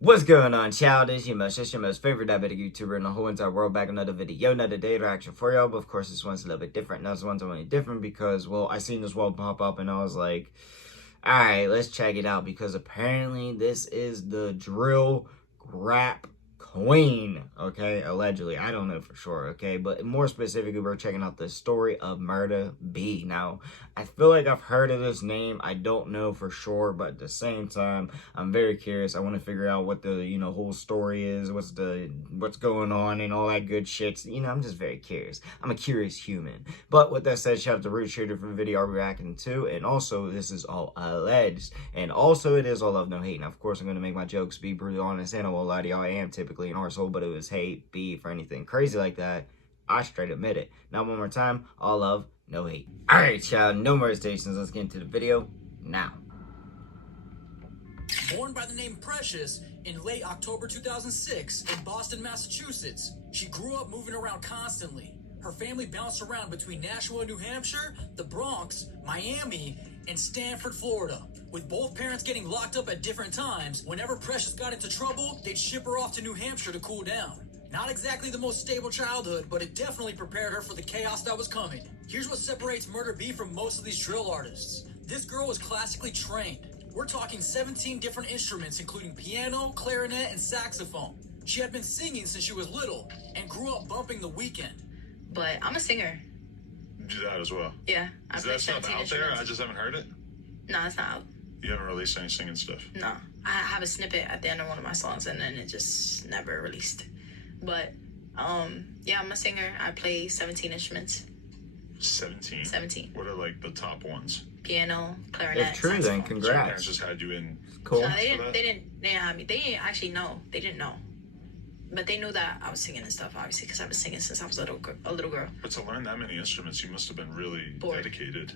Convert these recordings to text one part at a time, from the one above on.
What's going on, child? It's your most favorite diabetic YouTuber in the whole entire world. Back another video, another day reaction for y'all. But of course, this one's a little bit different. Now, this one's only different because, well, I seen this one pop up and I was like, all right, let's check it out because apparently this is the drill rap queen, okay? Allegedly, I don't know for sure, okay? But more specifically, we're checking out the story of Murda B. Now, I feel like I've heard of this name. I don't know for sure, but at the same time, I'm very curious. I want to figure out what the, whole story is, what's going on and all that good shit. I'm just very curious. I'm a curious human. But with that said, shout out to Root Shooter for the video I'll be reacting to, and also this is all alleged, and also it is all love, no hate. Now, of course, I'm going to make my jokes be brutally honest, and I won't lie to y'all, I am typically an arsehole, but it was hate, beef, or anything crazy like that, I straight admit it. Now, one more time, all love, no hate. Alright, child, no more stations. Let's get into the video now. Born by the name Precious in late October 2006 in Boston, Massachusetts, she grew up moving around constantly. Her family bounced around between Nashua, New Hampshire, the Bronx, Miami, and Stanford, Florida. With both parents getting locked up at different times, whenever Precious got into trouble, they'd ship her off to New Hampshire to cool down. Not exactly the most stable childhood, but it definitely prepared her for the chaos that was coming. Here's what separates Murda B from most of these drill artists. This girl was classically trained. We're talking 17 different instruments, including piano, clarinet, and saxophone. She had been singing since she was little and grew up bumping The Weeknd. But I'm a singer. Do that as well. Yeah. Is that stuff out there? I just haven't heard it. No, it's not out. You haven't released any singing stuff? No. I have a snippet at the end of one of my songs and then it just never released. But, yeah, I'm a singer. I play 17 instruments. 17? 17. What are, like, the top ones? Piano, clarinet, If true, then saxophone. congrats. So your parents just had you in... Cool. No, they didn't have me. They didn't actually know. They didn't know. But they knew that I was singing and stuff, obviously, because I've been singing since I was a little girl. But to learn that many instruments, you must have been really Bored. dedicated.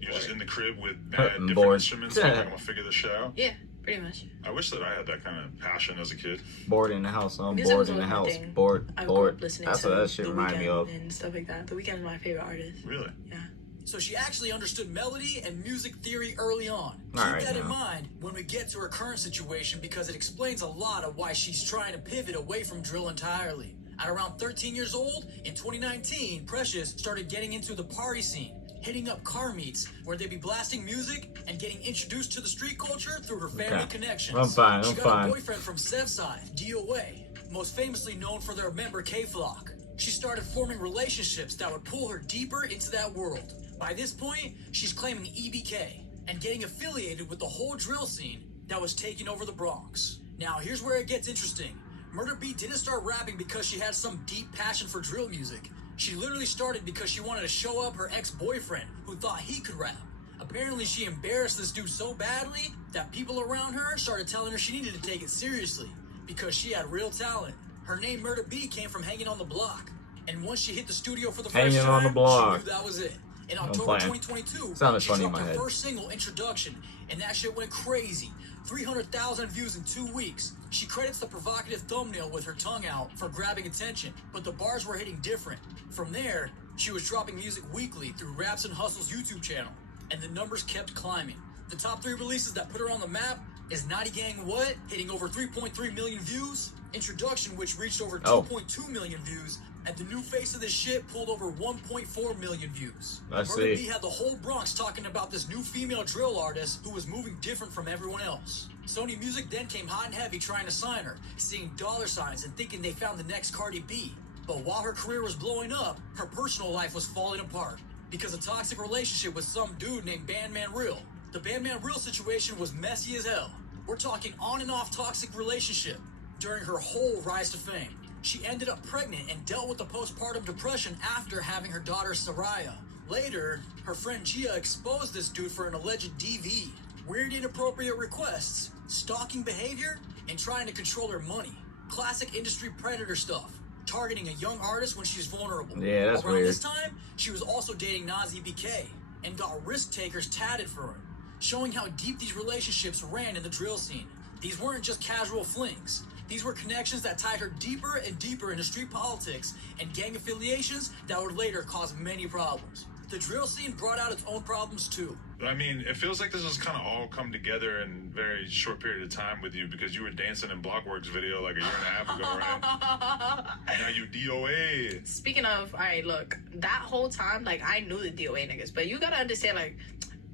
You're just in the crib with I'm different bored. instruments, and I'm going to figure this shit out. Yeah, pretty much. I wish that I had that kind of passion as a kid. Bored in the house, I'm Music bored was in the always my house. thing. Bored. I grew up That's listening what to that shit The reminded me of. Weeknd and stuff like that. The Weeknd is my favorite artist. Really? Yeah. So she actually understood melody and music theory early on. Keep Alright, that in now. mind when we get to her current situation because it explains a lot of why she's trying to pivot away from drill entirely. At around 13 years old, in 2019, Precious started getting into the party scene, hitting up car meets where they'd be blasting music and getting introduced to the street culture through her family connections. I'm fine, She I'm got fine. a boyfriend from Sevside, DOA, most famously known for their member K-Flock. She started forming relationships that would pull her deeper into that world. By this point, she's claiming EBK and getting affiliated with the whole drill scene that was taking over the Bronx. Now, here's where it gets interesting. Murda B didn't start rapping because she had some deep passion for drill music. She literally started because she wanted to show up her ex-boyfriend who thought he could rap. Apparently, she embarrassed this dude so badly that people around her started telling her she needed to take it seriously because she had real talent. Her name Murda B came from hanging on the block. And once she hit the studio for the first Hanging on the time, block. she knew that was it. In I'm October playing. 2022, Sounded she funny in dropped my her head. first single, Introduction, and that shit went crazy. 300,000 views in 2 weeks. She credits the provocative thumbnail with her tongue out for grabbing attention, but the bars were hitting different. From there, she was dropping music weekly through Raps and Hustle's YouTube channel, and the numbers kept climbing. The top 3 releases that put her on the map is Naughty Gang What, hitting over 3.3 million views, Introduction, which reached over 2.2 million views, and the new face of this shit pulled over 1.4 million views. Murda B had the whole Bronx talking about this new female drill artist who was moving different from everyone else. Sony Music then came hot and heavy trying to sign her, seeing dollar signs and thinking they found the next Cardi B. But while her career was blowing up, her personal life was falling apart because a toxic relationship with some dude named Bandman Real. The Bandman Real situation was messy as hell. We're talking on and off toxic relationship. During her whole rise to fame, she ended up pregnant and dealt with the postpartum depression after having her daughter Soraya. Later, her friend Gia exposed this dude for an alleged DV, weird inappropriate requests, stalking behavior, and trying to control her money. Classic industry predator stuff, targeting a young artist when she's vulnerable. Yeah, that's Around weird. this time, she was also dating Nas EBK and got risk takers tatted for her, showing how deep these relationships ran in the drill scene. These weren't just casual flings. These were connections that tied her deeper and deeper into street politics and gang affiliations that would later cause many problems. The drill scene brought out its own problems too. I mean, it feels like this has kind of all come together in a very short period of time with you because you were dancing in Blockworks video like a year and a half ago, right? And now you DOA. Speaking of, all right, look, that whole time, like, I knew the DOA niggas, but you gotta understand, like,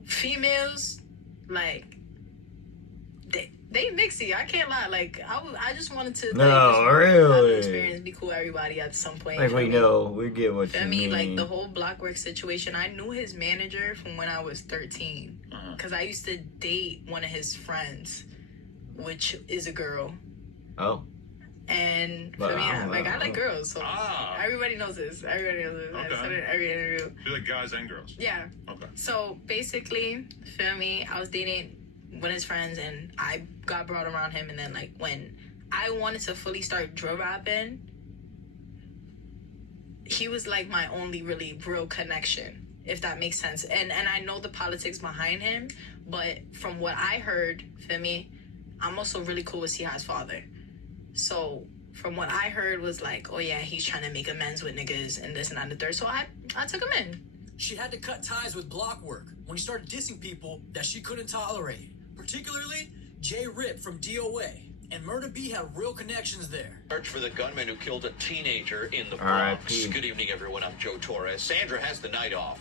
females, like, they mixy. I can't lie. Like, I just wanted to, like, No, have really. an experience, be cool with everybody at some point. Like, feel we me? know, we get what you I mean. mean, like, the whole Blockwork situation, I knew his manager from when I was 13. Because I used to date one of his friends, which is a girl. Oh. And But for me, I don't like, I know. like girls, so Ah. everybody knows this. Everybody knows this. Okay. I said it in every interview. You like guys and girls? Yeah. Okay. So basically, feel me, I was dating one of his friends, and I got brought around him, and then, like, when I wanted to fully start drill rapping, he was, like, my only really real connection, if that makes sense. And I know the politics behind him, but from what I heard, feel me, I'm also really cool with Siha's father. So from what I heard was like, oh yeah, he's trying to make amends with niggas and this and that and the third. So I took him in. She had to cut ties with Blockwork when he started dissing people that she couldn't tolerate, particularly J Rip from DOA. And Murda B had real connections there. Search for the gunman who killed a teenager in the R.I.P. Bronx. Good evening, everyone. I'm Joe Torres. Sandra has the night off.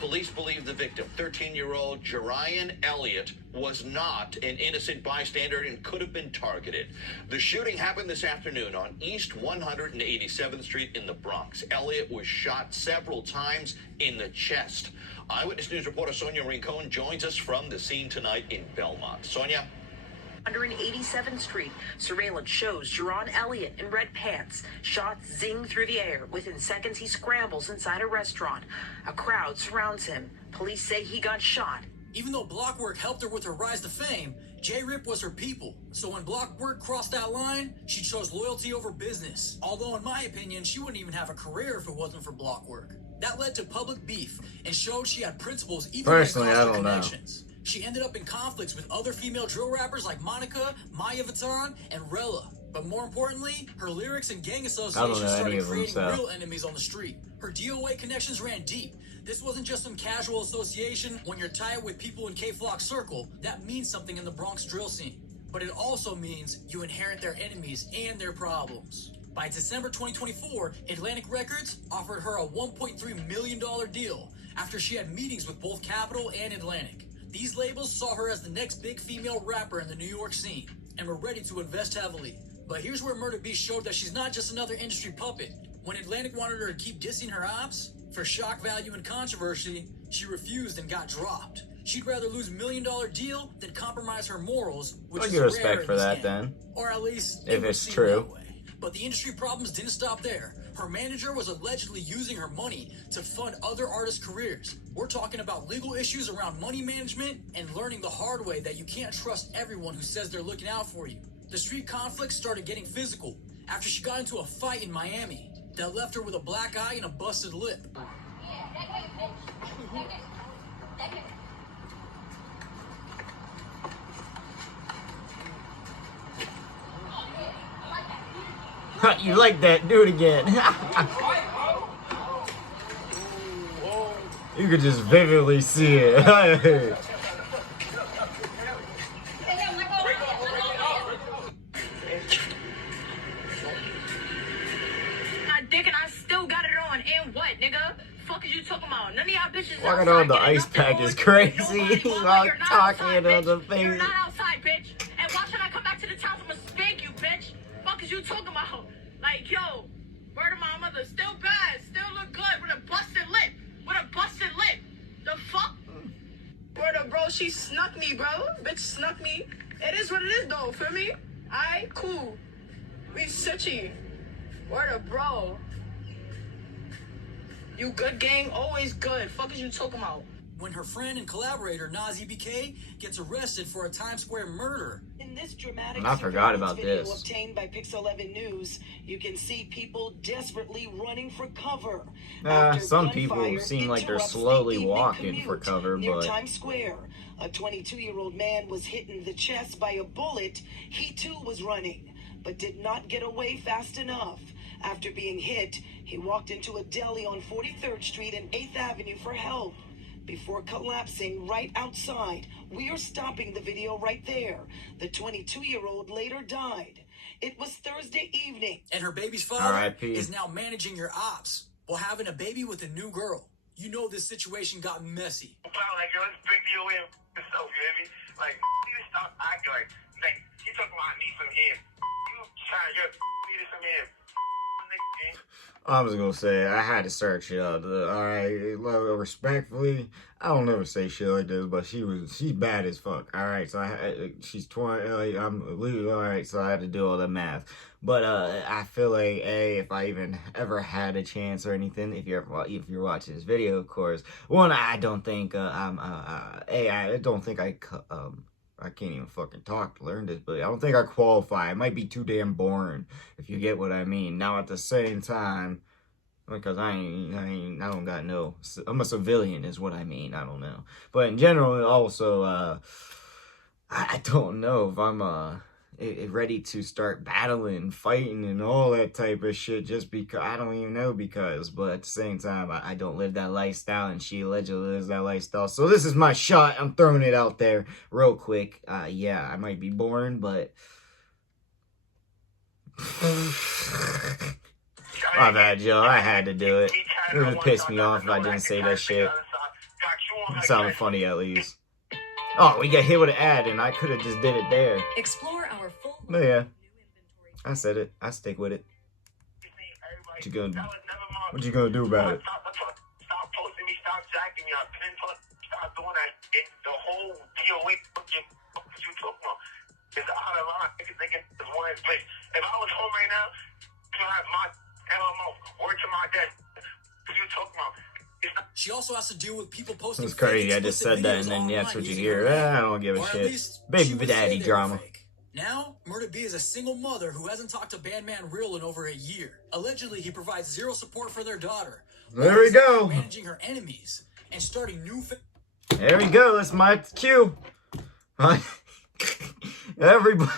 Police believe the victim, 13-year-old Jerian Elliott, was not an innocent bystander and could have been targeted. The shooting happened this afternoon on East 187th Street in the Bronx. Elliott was shot several times in the chest. Eyewitness News reporter Sonia Rincon joins us from the scene tonight in Belmont. Sonia? 187th Street. Surveillance shows Jerian Elliott in red pants. Shots zing through the air. Within seconds, he scrambles inside a restaurant. A crowd surrounds him. Police say he got shot. Even though Blockwork helped her with her rise to fame, J Rip was her people. So when Blockwork crossed that line, she chose loyalty over business. Although in my opinion, she wouldn't even have a career if it wasn't for Blockwork. That led to public beef and showed she had principles even Personally, when it I cost her don't know. connections. She ended up in conflicts with other female drill rappers like Monica, Maya Vuitton, and Rella. But more importantly, her lyrics and gang I don't associations know any started of them, creating so. real enemies on the street. Her DOA connections ran deep. This wasn't just some casual association. When you're tied with people in K-Flock Circle, that means something in the Bronx drill scene. But it also means you inherit their enemies and their problems. By December 2024, Atlantic Records offered her a $1.3 million deal after she had meetings with both Capitol and Atlantic. These labels saw her as the next big female rapper in the New York scene and were ready to invest heavily. But here's where Murda B showed that she's not just another industry puppet. When Atlantic wanted her to keep dissing her ops for shock value and controversy, she refused and got dropped. She'd rather lose $1 million deal than compromise her morals, which I'll is give rare respect in for this that game. then. Or at least If it would it's seem true. that way. But the industry problems didn't stop there. Her manager was allegedly using her money to fund other artists' careers. We're talking about legal issues around money management and learning the hard way that you can't trust everyone who says they're looking out for you. The street conflict started getting physical after she got into a fight in Miami that left her with a black eye and a busted lip. You like that? Do it again. You could just vividly see it. My dick and I still got it on. And what, nigga? Fuck is you talking about? None of y'all bitches Walking outside on the getting ice nothing pack on. is crazy. Nobody, While you're not talking outside, on bitch. the face. You're not outside, bitch. And why should I come back to the town? I'm gonna spank you, bitch. Fuck is you talking about? Like, yo, word of my mother, still bad, still look good with a busted lip. With a busted lip. The fuck? Word of bro, she snuck me, bro. Bitch snuck me. It is what it is, though, feel me? Alright, cool. We sitchy. Word of bro. You good, gang? Always good. Fuck is you talking about? When her friend and collaborator Nas EBK gets arrested for a Times Square murder. In this dramatic I forgot about video this. obtained by Pix 11 News, you can see people desperately running for cover. Some after people gunfire seem like they're interrupts the slowly evening walking for commute cover, near but Times Square. A 22-year-old man was hit in the chest by a bullet. He too was running, but did not get away fast enough. After being hit, he walked into a deli on 43rd Street and 8th Avenue for help. before collapsing right outside. We are stopping the video right there. The 22-year-old later died. It was Thursday evening. And her baby's father R.I.P. is now managing your ops while having a baby with a new girl. You know this situation got messy. Like, yo, it's a big deal with yourself, you hear me? Like, you need to stop acting like he talking about I need some hair. You trying to get needed some hair. I was gonna say, I had to search it up. Alright, respectfully, I don't never say shit like this, but she's bad as fuck. Alright, so she's 20, alright, so I had to do all the math. But I feel like, if I even ever had a chance or anything, if you're watching this video, of course, one, I don't think, I don't think I can't even fucking talk to learn this, but I don't think I qualify. It might be too damn boring, if you get what I mean. Now, at the same time, because I don't got no, I'm a civilian is what I mean. I don't know. But in general, also, I don't know if I'm, ready to start battling, fighting, and all that type of shit just because, I don't even know because, but at the same time, I don't live that lifestyle, and she allegedly lives that lifestyle, so this is my shot. I'm throwing it out there real quick. Yeah, I might be boring, but my bad, Joe, I had to do it. It would piss me off if I didn't say that shit. It sounded funny at least. Oh, we got hit with an ad, and I could have just did it there. Explore our full. But yeah, I said it. I stick with it. What you gonna do about it? Stop posting me. Stop jacking me up. Stop doing that. The whole DOA fucking you took from. It's out of line. Thinking it's one place. If I was home right now, you have my MMO. Word to my dad. You took from. She also has to deal with people posting. It's crazy. I just said that, and then that's what you hear. I don't give a shit. Baby daddy drama. Now, Murda B is a single mother who hasn't talked to Bandman Real in over a year. Allegedly, he provides zero support for their daughter. There we go. Managing her enemies and starting new. There we go. That's my cue. Everybody,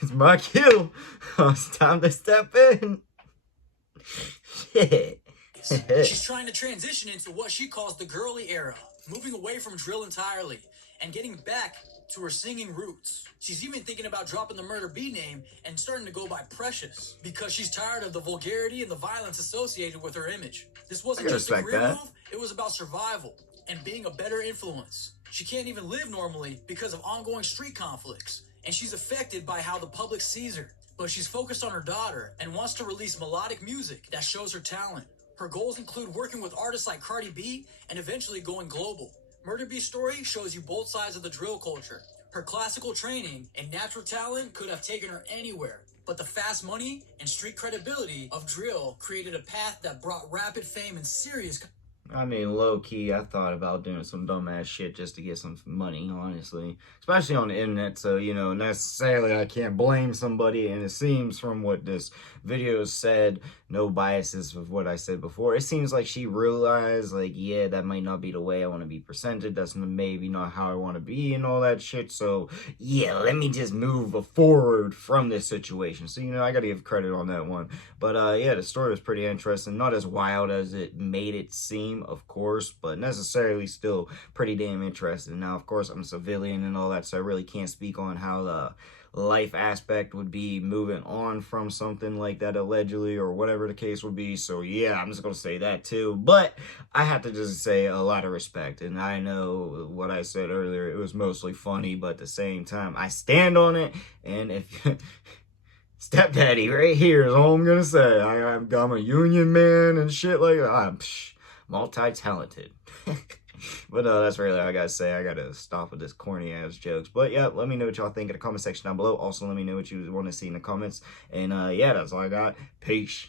it's my cue. It's time to step in. Shit. She's trying to transition into what she calls the girly era, moving away from drill entirely and getting back to her singing roots. She's even thinking about dropping the Murda B name and starting to go by Precious because she's tired of the vulgarity and the violence associated with her image. This wasn't just a career move, it was about survival and being a better influence. She can't even live normally because of ongoing street conflicts, and she's affected by how the public sees her. But she's focused on her daughter and wants to release melodic music that shows her talent. Her goals include working with artists like Cardi B and eventually going global. Murda B's story shows you both sides of the drill culture. Her classical training and natural talent could have taken her anywhere, but the fast money and street credibility of drill created a path that brought rapid fame and serious. I mean, low-key, I thought about doing some dumbass shit just to get some money, honestly. Especially on the internet, so, you know, necessarily I can't blame somebody, and it seems from what this video said, no biases of what I said before, it seems like she realized, like, yeah, that might not be the way I want to be presented, that's maybe not how I want to be, and all that shit, so, yeah, let me just move forward from this situation. So, you know, I gotta give credit on that one. But, yeah, the story was pretty interesting, not as wild as it made it seem, of course, but necessarily still pretty damn interesting. Now, of course, I'm a civilian and all that, so I really can't speak on how the life aspect would be moving on from something like that allegedly or whatever the case would be. So yeah, I'm just gonna say that too, but I have to just say a lot of respect, and I know what I said earlier, it was mostly funny, but at the same time I stand on it. And if stepdaddy right here is all I'm gonna say. I'm a union man and shit like that. I'm multi-talented. But that's really all I gotta say. I gotta stop with this corny ass jokes. But yeah, let me know what y'all think in the comment section down below. Also, let me know what you want to see in the comments. And yeah, that's all I got. Peace.